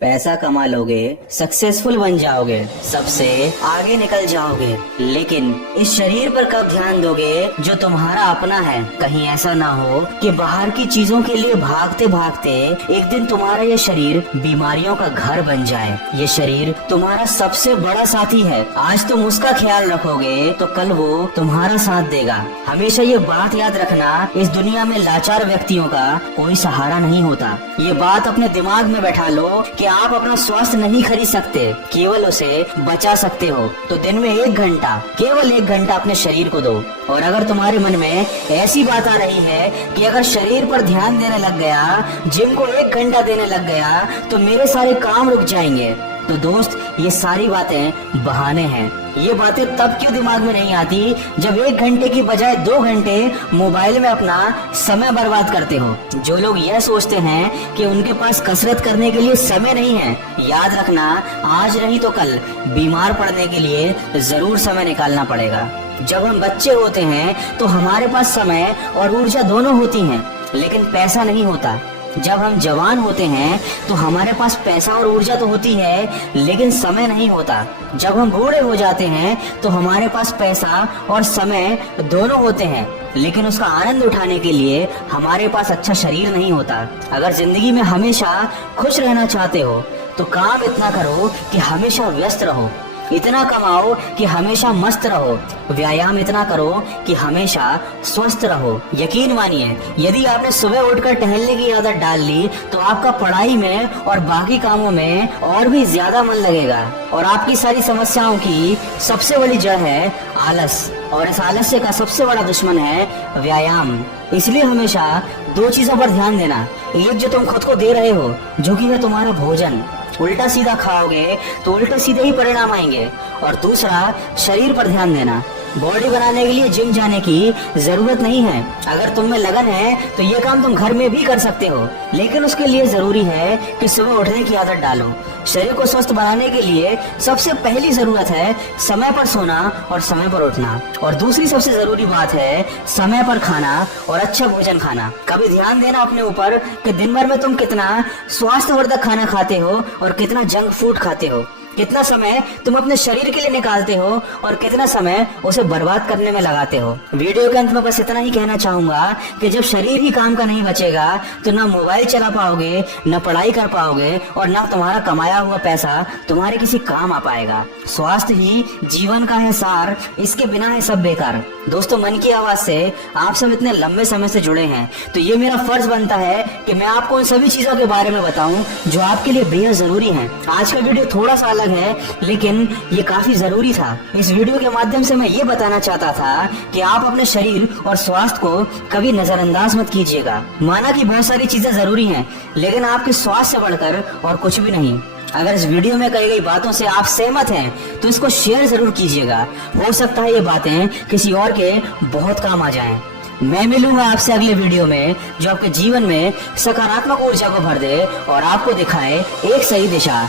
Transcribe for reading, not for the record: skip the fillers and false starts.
पैसा कमा लोगे, सक्सेसफुल बन जाओगे, सबसे आगे निकल जाओगे, लेकिन इस शरीर पर कब ध्यान दोगे जो तुम्हारा अपना है। कहीं ऐसा ना हो कि बाहर की चीजों के लिए भागते भागते एक दिन तुम्हारा ये शरीर बीमारियों का घर बन जाए। ये शरीर तुम्हारा सबसे बड़ा साथी है। आज तुम उसका ख्याल रखोगे तो कल वो तुम्हारा साथ देगा। हमेशा ये बात याद रखना, इस दुनिया में लाचार व्यक्तियों का कोई सहारा नहीं होता। ये बात अपने दिमाग में बैठा लो कि आप अपना स्वास्थ्य नहीं खरीद सकते, केवल उसे बचा सकते हो। तो दिन में 1 घंटा, केवल 1 घंटा अपने शरीर को दो। और अगर तुम्हारे मन में ऐसी बात आ रही है कि अगर शरीर पर ध्यान देने लग गया, जिम को 1 घंटा देने लग गया तो मेरे सारे काम रुक जाएंगे, तो दोस्त ये सारी बातें बहाने हैं। ये बातें तब क्यों दिमाग में नहीं आती जब 1 घंटे की बजाय 2 घंटे मोबाइल में अपना समय बर्बाद करते हो। जो लोग यह सोचते हैं कि उनके पास कसरत करने के लिए समय नहीं है, याद रखना आज नहीं तो कल बीमार पड़ने के लिए जरूर समय निकालना पड़ेगा। जब हम बच्चे होते हैं तो हमारे पास समय और ऊर्जा दोनों होती हैं, लेकिन पैसा नहीं होता। जब हम जवान होते हैं तो हमारे पास पैसा और ऊर्जा तो होती है, लेकिन समय नहीं होता। जब हम बूढ़े हो जाते हैं तो हमारे पास पैसा और समय दोनों होते हैं, लेकिन उसका आनंद उठाने के लिए हमारे पास अच्छा शरीर नहीं होता। अगर जिंदगी में हमेशा खुश रहना चाहते हो तो काम इतना करो कि हमेशा व्यस्त रहो, इतना कमाओ कि हमेशा मस्त रहो, व्यायाम इतना करो कि हमेशा स्वस्थ रहो। यकीन मानिए, यदि आपने सुबह उठकर टहलने की आदत डाल ली तो आपका पढ़ाई में और बाकी कामों में और भी ज्यादा मन लगेगा। और आपकी सारी समस्याओं की सबसे बड़ी जड़ है आलस, और इस आलस्य का सबसे बड़ा दुश्मन है व्यायाम। इसलिए हमेशा 2 चीजों पर ध्यान देना। एक जो तुम खुद को दे रहे हो, जो कि है तुम्हारा भोजन। उल्टा सीधा खाओगे तो उल्टे सीधे ही परिणाम आएंगे। और दूसरा, शरीर पर ध्यान देना। बॉडी बनाने के लिए जिम जाने की जरूरत नहीं है। अगर तुम में लगन है तो ये काम तुम घर में भी कर सकते हो, लेकिन उसके लिए जरूरी है कि सुबह उठने की आदत डालो। शरीर को स्वस्थ बनाने के लिए सबसे पहली जरूरत है समय पर सोना और समय पर उठना। और दूसरी सबसे जरूरी बात है समय पर खाना और अच्छा भोजन खाना। कभी ध्यान देना अपने ऊपर कि दिन भर में तुम कितना स्वास्थ्यवर्धक खाना खाते हो और कितना जंक फूड खाते हो। कितना समय तुम अपने शरीर के लिए निकालते हो और कितना समय उसे बर्बाद करने में लगाते हो। वीडियो के अंत में बस इतना ही कहना चाहूंगा कि जब शरीर ही काम का नहीं बचेगा तो ना मोबाइल चला पाओगे, ना पढ़ाई कर पाओगे, और ना तुम्हारा कमाया हुआ पैसा तुम्हारे किसी काम आ पाएगा। स्वास्थ्य ही जीवन का है सार, इसके बिना है सब बेकार। दोस्तों, मन की आवाज से आप सब इतने लंबे समय से जुड़े हैं, तो ये मेरा फर्ज बनता है कि मैं आपको उन सभी चीजों के बारे में बताऊं जो आपके लिए बेहद जरूरी हैं। आज का वीडियो थोड़ा सा अलग है, लेकिन ये काफी जरूरी था। इस वीडियो के माध्यम से मैं ये बताना चाहता था कि आप अपने शरीर और स्वास्थ्य को कभी नजरअंदाज मत कीजिएगा। माना कि बहुत सारी चीजें जरूरी हैं, लेकिन आपके स्वास्थ्य से बढ़कर और कुछ भी नहीं। अगर इस वीडियो में कही गई बातों से आप सहमत हैं तो इसको शेयर जरूर कीजिएगा। हो सकता है ये बातें किसी और के बहुत काम आ जाएं। मैं मिलूंगा आपसे अगले वीडियो में, जो आपके जीवन में सकारात्मक ऊर्जा को भर दे और आपको दिखाए एक सही दिशा।